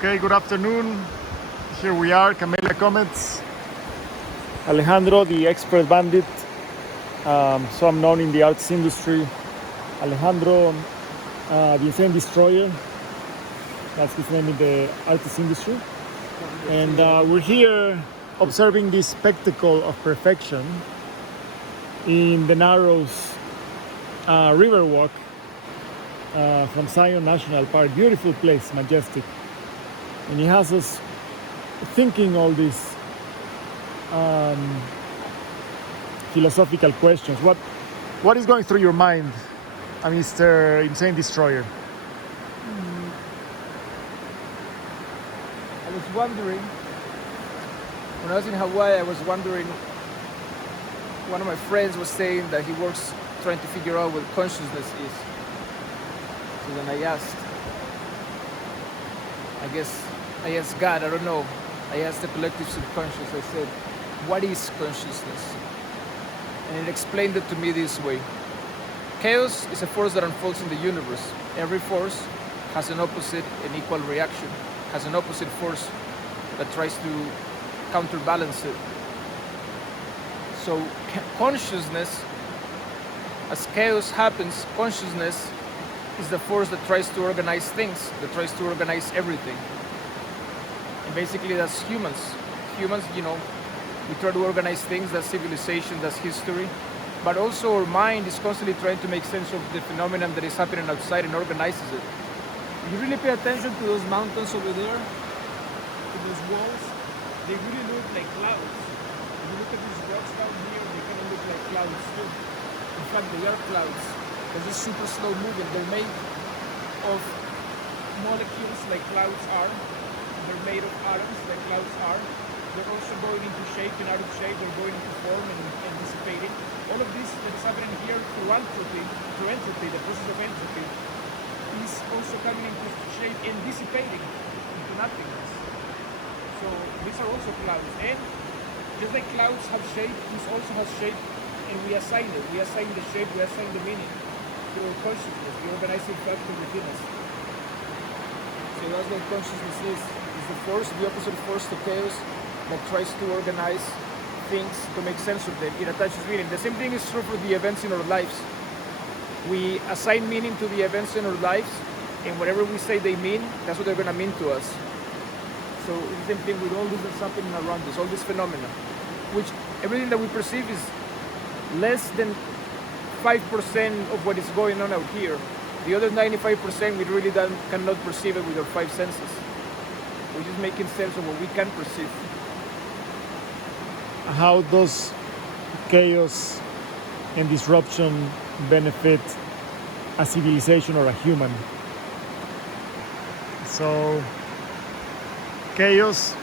Okay, good afternoon. Here we are, Camelia Comets. Alejandro, the expert bandit. So I'm known in the arts industry. Alejandro, the insane destroyer. That's his name in the artist industry. And we're here observing this spectacle of perfection in the Narrows river walk from Zion National Park. Beautiful place, majestic. And he has us thinking all these philosophical questions. What is going through your mind, Mr. Insane Destroyer? I was wondering, when I was in Hawaii, I was wondering, one of my friends was saying that he works trying to figure out what consciousness is. So then I asked God, I don't know. I asked the collective subconscious, I said, what is consciousness? And it explained it to me this way. Chaos is a force that unfolds in the universe. Every force has an opposite and equal reaction, has an opposite force that tries to counterbalance it. So consciousness, as chaos happens, consciousness is the force that tries to organize things, that tries to organize everything. And basically that's humans. Humans, we try to organize things, that's civilization, that's history. But also our mind is constantly trying to make sense of the phenomenon that is happening outside and organizes it. If you really pay attention to those mountains over there, to those walls, they really look like clouds. If you look at these rocks down here, they kind of look like clouds too. In fact, they are clouds. They're just super slow moving. They're made of molecules like clouds are. They're made of atoms like clouds are. They're also going into shape and out of shape. They're going into form and dissipating. All of this that is happening here through entropy, the process of entropy, is also coming into shape and dissipating into nothingness. So these are also clouds. And just like clouds have shape, this also has shape, and we assign it. We assign the shape, we assign the meaning through consciousness, the organizing factor within us. So that's what consciousness is. It's the force, the opposite force to chaos that tries to organize things to make sense of them. It attaches meaning. The same thing is true for the events in our lives. We assign meaning to the events in our lives, and whatever we say they mean, that's what they're going to mean to us. So it's the same thing with all this that's happening around us, all this phenomena, which everything that we perceive is less than 5% of what is going on out here. The other 95% we really cannot perceive it with our five senses. We're just making sense of what we can perceive. How does chaos and disruption benefit a civilization or a human? So chaos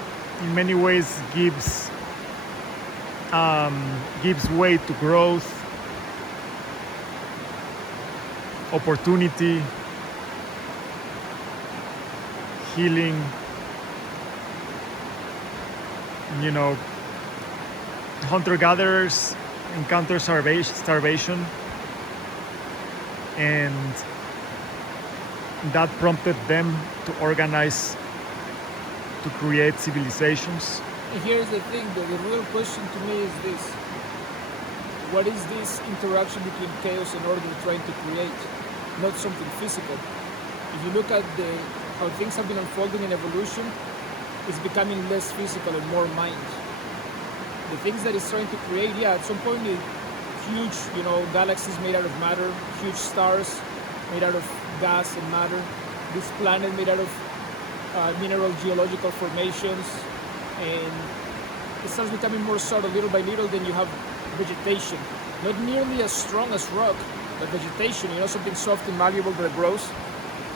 in many ways gives way to growth, opportunity, healing, hunter-gatherers encounter starvation, and that prompted them to organize, to create civilizations. And here's the thing, the real question to me is this. What is this interaction between chaos and order trying to create? Not something physical. If you look at how things have been unfolding in evolution, it's becoming less physical and more mind. The things that it's trying to create, at some point, huge, galaxies made out of matter, huge stars made out of gas and matter, this planet made out of mineral geological formations, and it starts becoming more subtle little by little. Then you have vegetation, not nearly as strong as rock, but vegetation, something soft and malleable that grows.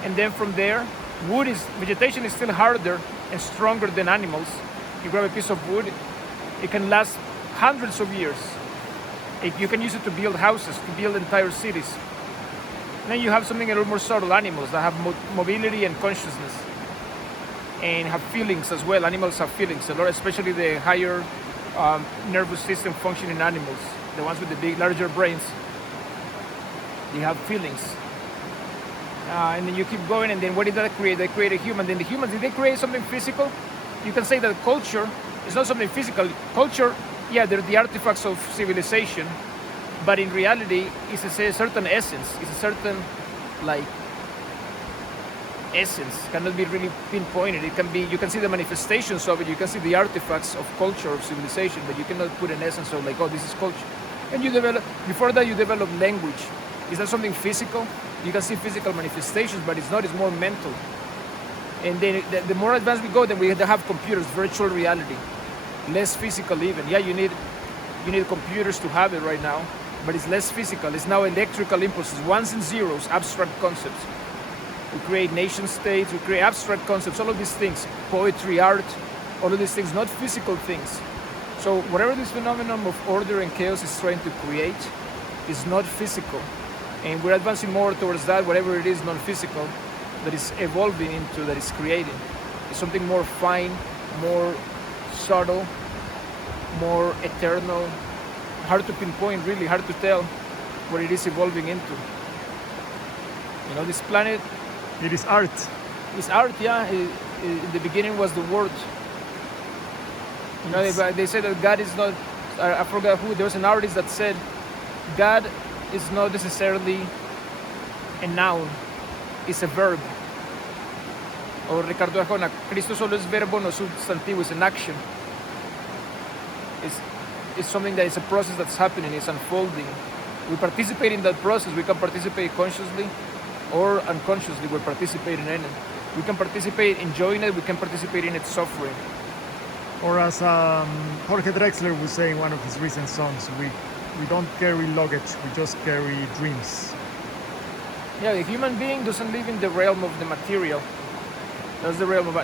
And then from there, vegetation is still harder and stronger than animals. You grab a piece of wood, it can last hundreds of years. You can use it to build houses, to build entire cities. And then you have something a little more subtle, animals that have mobility and consciousness and have feelings as well. Animals have feelings, a lot, especially the higher nervous system functioning animals, the ones with the larger brains. They have feelings. and then you keep going, and then what did that create? They create a human. Then the humans, did they create something physical? You can say that culture is not something physical. Culture, yeah, they're the artifacts of civilization, but in reality, it's a certain essence. It's a certain, like, essence. Cannot be really pinpointed. It can be, you can see the manifestations of it. You can see the artifacts of culture, of civilization, but you cannot put an essence of, like, oh, this is culture. And you develop, before that, you develop language. Is that something physical? You can see physical manifestations, but it's not. It's more mental. And then the more advanced we go, then we have computers, virtual reality, less physical even. Yeah, you need computers to have it right now, but it's less physical. It's now electrical impulses, ones and zeros, abstract concepts. We create nation states, we create abstract concepts, all of these things, poetry, art, all of these things, not physical things. So whatever this phenomenon of order and chaos is trying to create is not physical. And we're advancing more towards that, whatever it is non-physical, that is evolving into, that is creating. It's something more fine, more subtle, more eternal, hard to pinpoint, really hard to tell what it is evolving into. You know, this planet, It is art. is art, yeah. In the beginning was the word. You know, they say that God is not, I forgot who, there was an artist that said, God is not necessarily a noun, it's a verb. O Ricardo Arjona, Cristo solo es verbo, no sustantivo, it's an action. It's something that is a process that's happening, it's unfolding. We participate in that process. We can participate consciously or unconsciously. We're participating in it. We can participate enjoying it, we can participate in its suffering. Or as Jorge Drexler would say in one of his recent songs, we don't carry luggage, we just carry dreams. Yeah, the human being doesn't live in the realm of the material. That's the realm of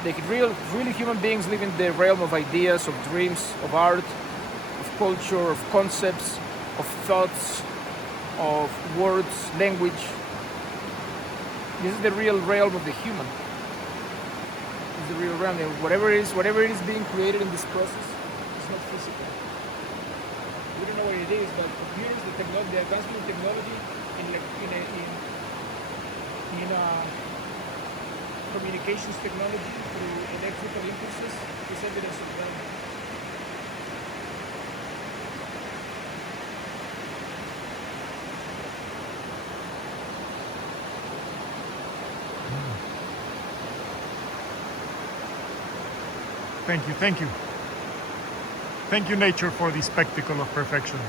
really human beings live in the realm of ideas, of dreams, of art, of culture, of concepts, of thoughts, of words, language. This is the real realm of the human. This is the real realm. And whatever it is being created in this process, it's not physical. We don't know what it is, but computers, the advancement of technology in communications technology through electrical impulses is evidence of that. Thank you, thank you. Thank you, nature, for the spectacle of perfection.